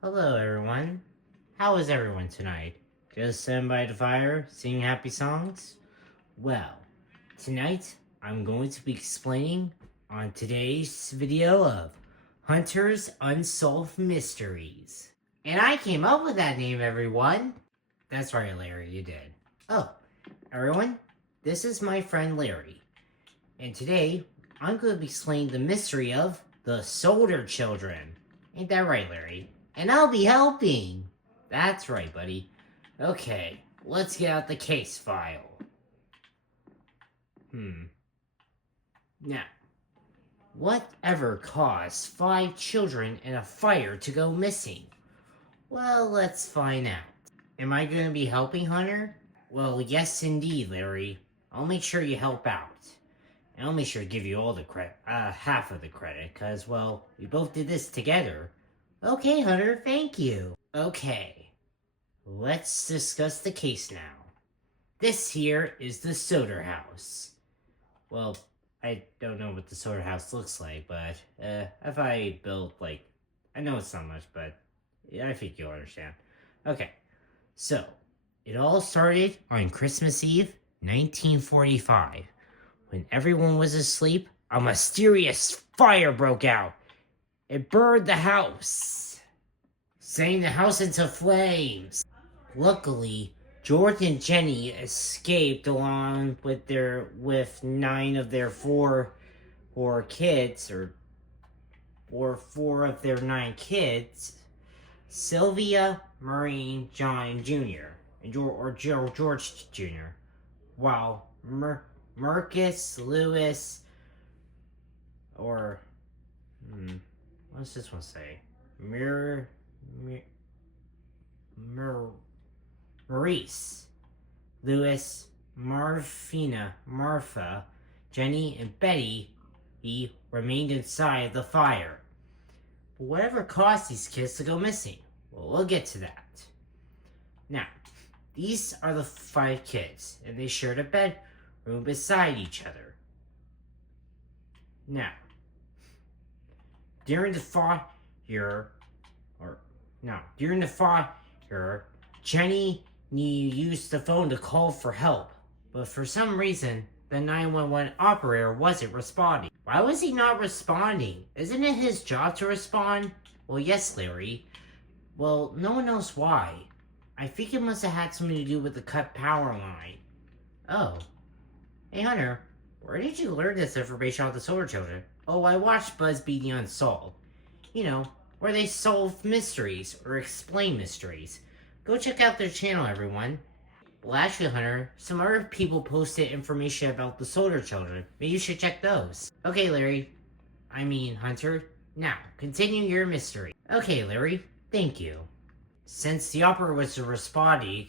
Hello, everyone. How is everyone tonight? Just sitting by the fire, singing happy songs? Well, tonight I'm going to be explaining on today's video of Hunter's Unsolved Mysteries. And I came up with that name, everyone. That's right, Larry, you did. Oh, everyone, this is my friend Larry. And today I'm going to be explaining the mystery of the Sodder children. Ain't that right, Larry? And I'll be helping. That's right, buddy. Okay, let's get out the case file. Now, whatever caused 5 children in a fire to go missing? Well, let's find out. Am I going to be helping, Hunter? Well, yes indeed, Larry. I'll make sure you help out. And I'll make sure to give you all the credit, half of the credit, because, well, we both did this together. Okay, Hunter, thank you. Okay, let's discuss the case now. This here is the Sodder house. Well, I don't know what the Sodder house looks like, but if I build, I know it's not much, but I think you'll understand. Okay, so it all started on Christmas Eve, 1945. When everyone was asleep, a mysterious fire broke out. It burned the house, setting the house into flames. Luckily, George and Jenny escaped along with 9 of their four kids, or 4 of their 9 kids: Sylvia, Maureen, John Jr., and George Jr., while Marcus, Lewis, or what's this one say? Maurice, Lewis, Martha, Jenny, and Betty remained inside the fire. But whatever caused these kids to go missing? Well, we'll get to that. Now, these are the 5 kids, and they shared a bedroom beside each other. Now, during the fire, Jenny used the phone to call for help, but for some reason, the 911 operator wasn't responding. Why was he not responding? Isn't it his job to respond? Well, yes, Larry. Well, no one knows why. I think it must have had something to do with the cut power line. Oh. Hey, Hunter, where did you learn this information on the Sodder children? Oh, I watched BuzzFeed The Unsolved. You know, where they solve mysteries or explain mysteries. Go check out their channel, everyone. Well, actually, Hunter, some other people posted information about the Sodder children. Maybe you should check those. Okay, Larry. Hunter. Now, continue your mystery. Okay, Larry. Thank you. Since the operator was responding,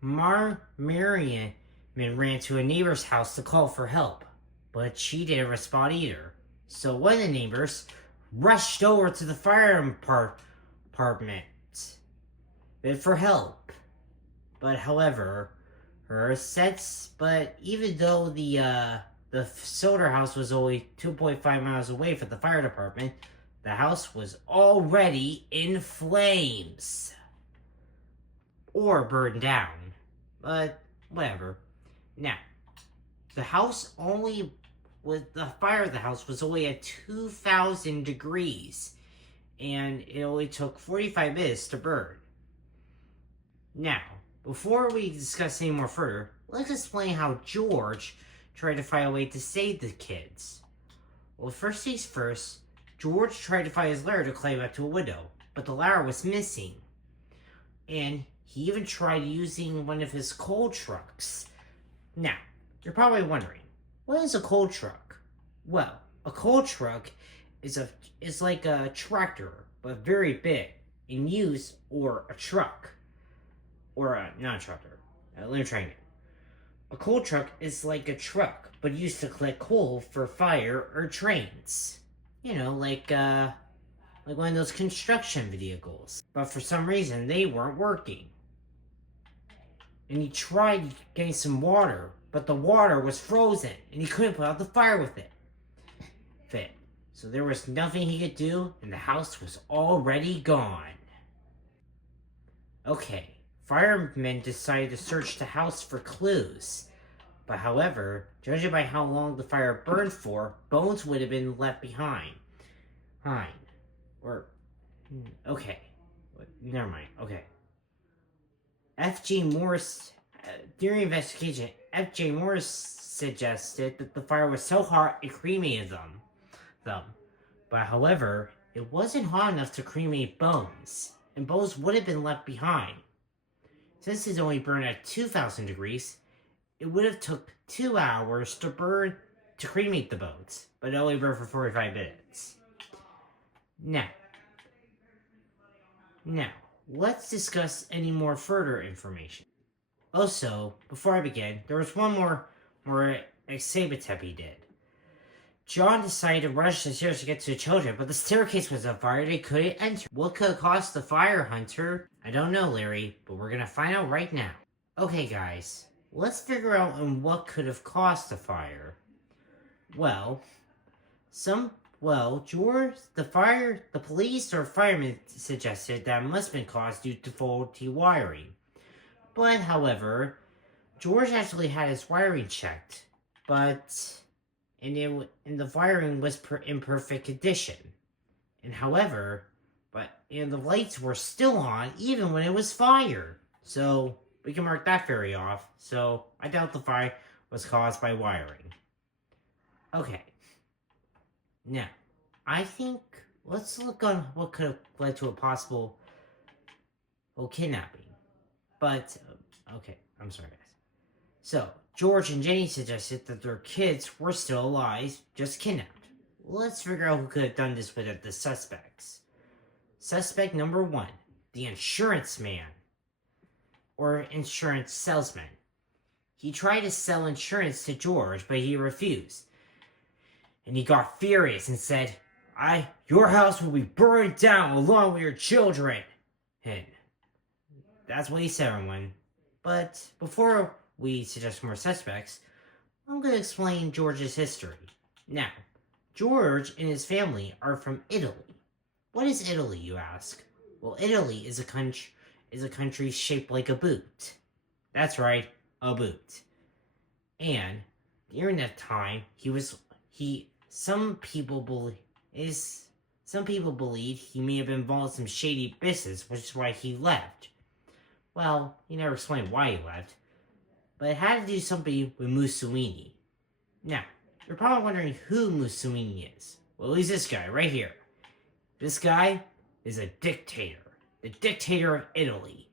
Marion ran to a neighbor's house to call for help, but she didn't respond either. So one of the neighbors rushed over to the fire department for help. But however, even though the Sodder house was only 2.5 miles away from the fire department, the house was already in flames. Or burned down. But whatever. Now, the fire of the house was only at 2,000 degrees, and it only took 45 minutes to burn. Now, before we discuss any more further, let's explain how George tried to find a way to save the kids. Well, first things first, George tried to find his ladder to climb up to a window, but the ladder was missing. And he even tried using one of his coal trucks. Now, you're probably wondering, what is a coal truck? Well, a coal truck is like a tractor, but very big in use, or a truck. Or not a tractor. Let me try it. A coal truck is like a truck, but used to collect coal for fire or trains. You know, like one of those construction vehicles. But for some reason, they weren't working. And he tried getting some water, but the water was frozen, and he couldn't put out the fire with it. So there was nothing he could do, and the house was already gone. Okay, firemen decided to search the house for clues. But however, judging by how long the fire burned for, bones would have been left behind. Behind. Or, okay. Never mind. Okay. F.G. Morris, during investigation, F.J. Morris suggested that the fire was so hot it cremated them. But however, it wasn't hot enough to cremate bones, and bones would have been left behind. Since it only burned at 2,000 degrees, it would have took 2 hours to cremate the bones, but it only burned for 45 minutes. Now, now, let's discuss any more further information. Also, before I begin, there was one more exhibit he did. John decided to rush the stairs to get to the children, but the staircase was on fire and they couldn't enter. What could have caused the fire, Hunter? I don't know, Larry, but we're gonna find out right now. Okay, guys, let's figure out what could have caused the fire. Well, George, the police or firemen suggested that it must have been caused due to faulty wiring. But, however, George actually had his wiring checked, and the wiring was in perfect condition. And the lights were still on even when it was fire. So, we can mark that theory off. So, I doubt the fire was caused by wiring. Okay. Now, I think let's look on what could have led to a possible kidnapping. But, okay, I'm sorry, guys. So, George and Jenny suggested that their kids were still alive, just kidnapped. Let's figure out who could have done this with the suspects. Suspect number 1, the insurance man, or insurance salesman. He tried to sell insurance to George, but he refused. And he got furious and said, your house will be burned down along with your children. And that's what he said, everyone. But before we suggest more suspects, I'm going to explain George's history. Now, George and his family are from Italy. What is Italy, you ask? Well, Italy is a country shaped like a boot. That's right, a boot. And during that time, some people believe he may have been involved in some shady business, which is why he left. Well, he never explained why he left, but it had to do something with Mussolini. Now, you're probably wondering who Mussolini is. Well, he's this guy right here. This guy is a dictator. The dictator of Italy.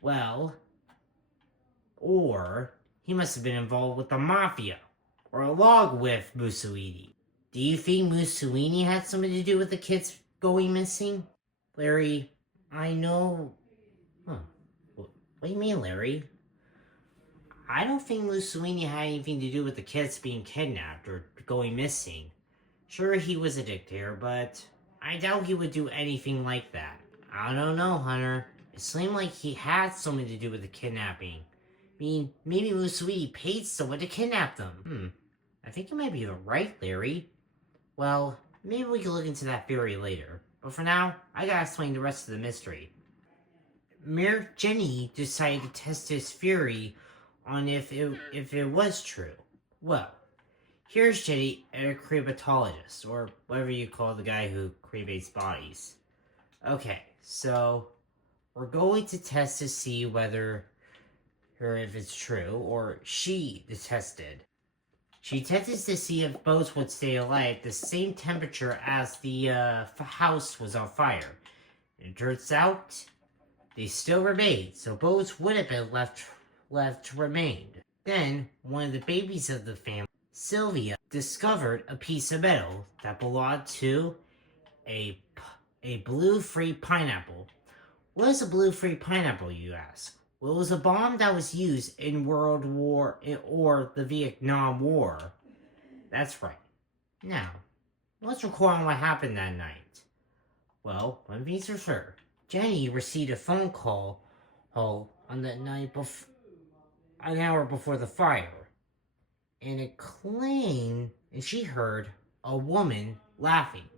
Well, or he must have been involved with the mafia, or along with Mussolini. Do you think Mussolini had something to do with the kids going missing? Larry, I know... Huh. What do you mean, Larry? I don't think Mussolini had anything to do with the kids being kidnapped or going missing. Sure, he was a dictator, but I doubt he would do anything like that. I don't know, Hunter. It seemed like he had something to do with the kidnapping. I mean, maybe Mussolini paid someone to kidnap them. I think you might be right, Larry. Well, maybe we can look into that theory later. But for now, I gotta explain the rest of the mystery. Mayor Jenny decided to test his theory on if it was true. Well, here's Jenny, a crematorist, or whatever you call the guy who cremates bodies. Okay, so we're going to test to see if it's true, or she tested. She tested to see if boats would stay alive at the same temperature as the house was on fire. And it turns out they still remained, so boats would have been left remained. Then, one of the babies of the family, Sylvia, discovered a piece of metal that belonged to a blue free pineapple. What is a blue free pineapple, you ask? Well, it was a bomb that was used in World War or the Vietnam War. That's right. Now, let's record on what happened that night. Well, one thing's for sure. Jenny received a phone call on that night an hour before the fire. And she heard a woman laughing.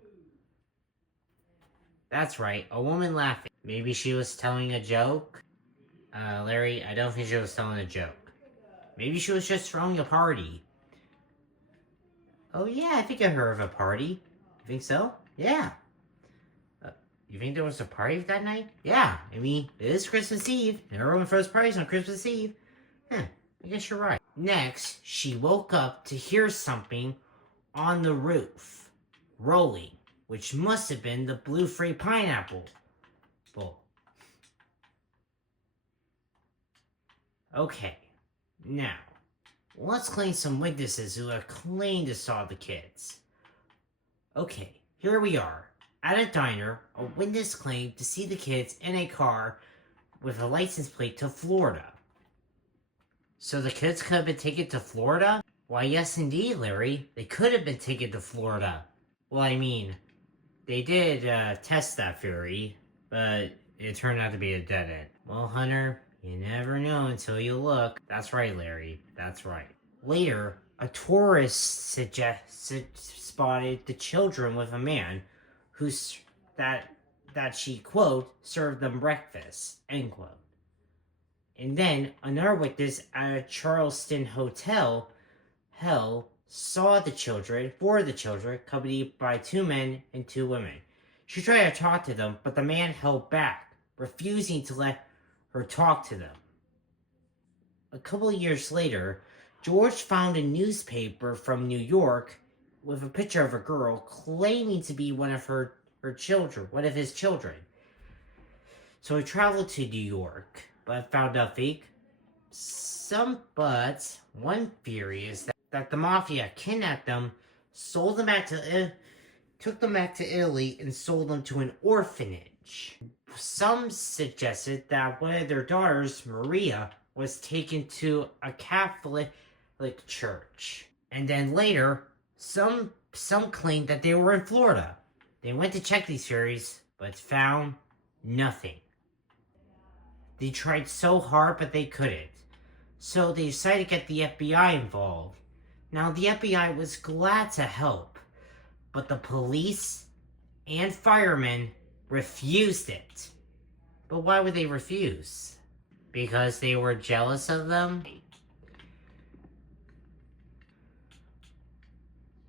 That's right, a woman laughing. Maybe she was telling a joke? Larry, I don't think she was telling a joke. Maybe she was just throwing a party. Oh yeah, I think I heard of a party. You think so? Yeah. Uh, you think there was a party that night? Yeah, I mean, it is Christmas Eve. And everyone throws parties on Christmas Eve. I guess you're right. Next, she woke up to hear something on the roof, rolling, which must have been the blue free pineapple bowl. Okay, now, let's claim some witnesses who have claimed to saw the kids. Okay, here we are. At a diner, a witness claimed to see the kids in a car with a license plate to Florida. So the kids could have been taken to Florida? Why, yes indeed, Larry. They could have been taken to Florida. Well, I mean, they did test that theory, but it turned out to be a dead end. Well, Hunter, you never know until you look. That's right, Larry. That's right. Later, a tourist spotted the children with a man who's that she, quote, served them breakfast, end quote. And then another witness at a Charleston hotel saw the children, accompanied by 2 men and 2 women. She tried to talk to them, but the man held back, refusing to let her talk to them. A couple of years later, George found a newspaper from New York with a picture of a girl claiming to be one of his children. So he traveled to New York, but found nothing. But one theory is that the mafia kidnapped them, took them back to Italy, and sold them to an orphanage. Some suggested that one of their daughters, Maria, was taken to a Catholic church. And then later, some claimed that they were in Florida. They went to check these theories, but found nothing. They tried so hard, but they couldn't. So they decided to get the FBI involved. Now, the FBI was glad to help, but the police and firemen refused it. But why would they refuse? Because they were jealous of them?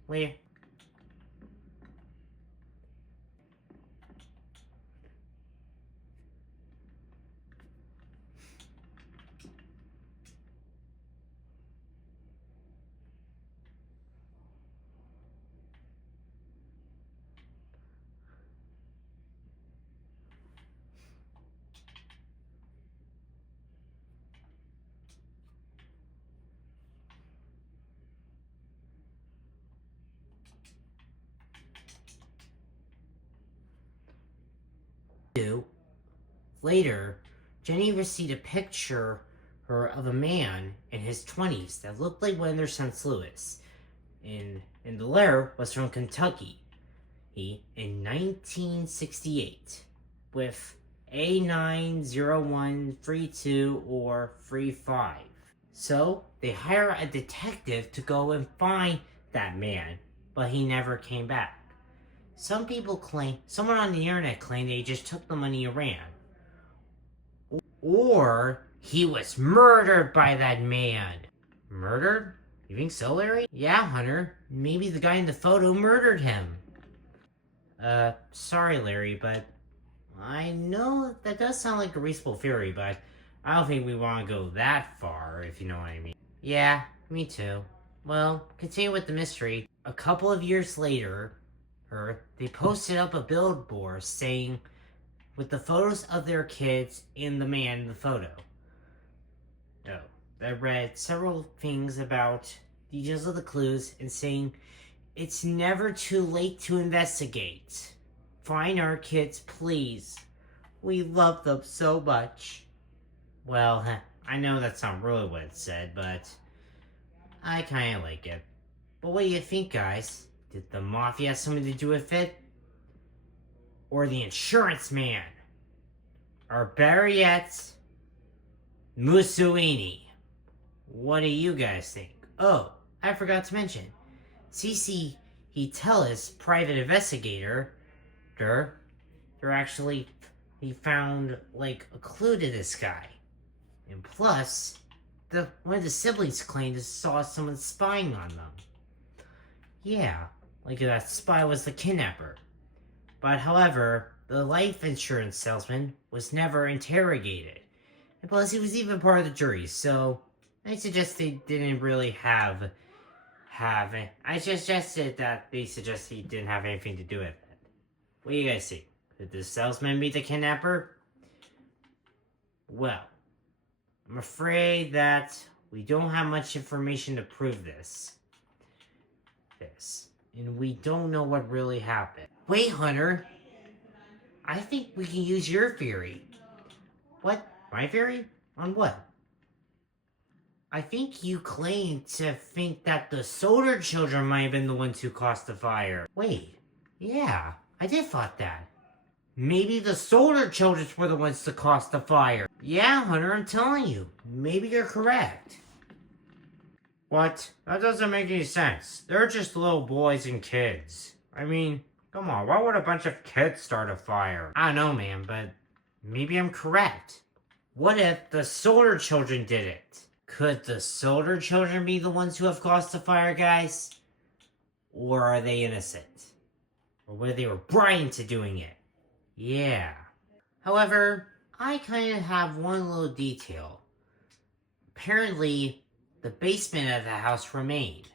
Wait. Later, Jenny received a picture of a man in his 20s that looked like one of their sons, Lewis. And the letter was from Kentucky. In 1968, with A90132 or 35. So they hire a detective to go and find that man, but he never came back. Someone on the internet claimed they just took the money and ran. Or he was murdered by that man. Murdered? You think so, Larry? Yeah, Hunter. Maybe the guy in the photo murdered him. Sorry, Larry, but I know that does sound like a reasonable theory, but I don't think we want to go that far, if you know what I mean. Yeah, me too. Well, continue with the mystery. A couple of years later, they posted up a billboard saying, with the photos of their kids and the man in the photo. I read several things about details of the clues and saying, it's never too late to investigate. Find our kids, please. We love them so much. Well, I know that's not really what it said, but I kind of like it. But what do you think, guys? Did the mafia have something to do with it? Or the insurance man? Or better yet, Mussolini? What do you guys think? Oh, I forgot to mention. CC Tellis, private investigator, he found, like, a clue to this guy. And plus, one of the siblings claimed to saw someone spying on them. Yeah, like that spy was the kidnapper. But however, the life insurance salesman was never interrogated. And plus, he was even part of the jury, so I suggest they didn't really have it. I suggested that they suggest he didn't have anything to do with it. What do you guys think? Did the salesman be the kidnapper? Well, I'm afraid that we don't have much information to prove this. And we don't know what really happened. Wait, Hunter. I think we can use your theory. What? My theory? On what? I think you claimed to think that the Sodder children might have been the ones who caused the fire. Wait. Yeah, I did thought that. Maybe the Sodder children were the ones to cause the fire. Yeah, Hunter, I'm telling you. Maybe you're correct. What? That doesn't make any sense. They're just little boys and kids. I mean, come on, why would a bunch of kids start a fire? I don't know, man, but maybe I'm correct. What if the Sodder children did it? Could the Sodder children be the ones who have caused the fire, guys? Or are they innocent? Or whether they were bribed into doing it? Yeah. However, I kind of have one little detail. Apparently, the basement of the house remained,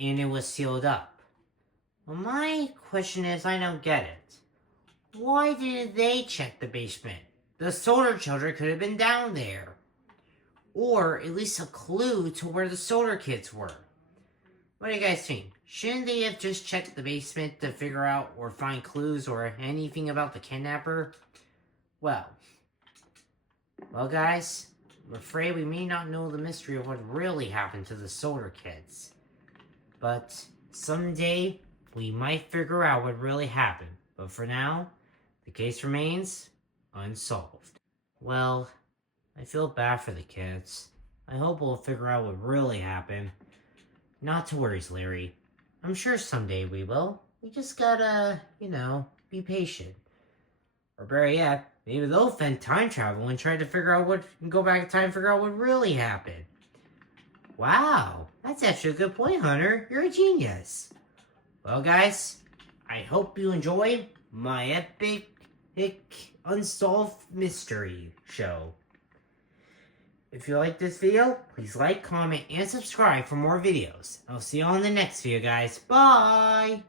and it was sealed up. Well, my question is, I don't get it. Why didn't they check the basement? The Sodder children could have been down there. Or at least a clue to where the Sodder kids were. What do you guys think? Shouldn't they have just checked the basement to figure out or find clues or anything about the kidnapper? Well, guys, I'm afraid we may not know the mystery of what really happened to the Sodder kids. But someday, we might figure out what really happened. But for now, the case remains unsolved. Well, I feel bad for the kids. I hope we'll figure out what really happened. Not to worry, Larry. I'm sure someday we will. We just gotta, be patient. Or better yet, maybe they'll invent time travel and try to figure out go back in time and figure out what really happened. Wow, that's actually a good point, Hunter. You're a genius. Well, guys, I hope you enjoyed my epic unsolved mystery show. If you like this video, please like, comment, and subscribe for more videos. I'll see you on the next video, guys. Bye!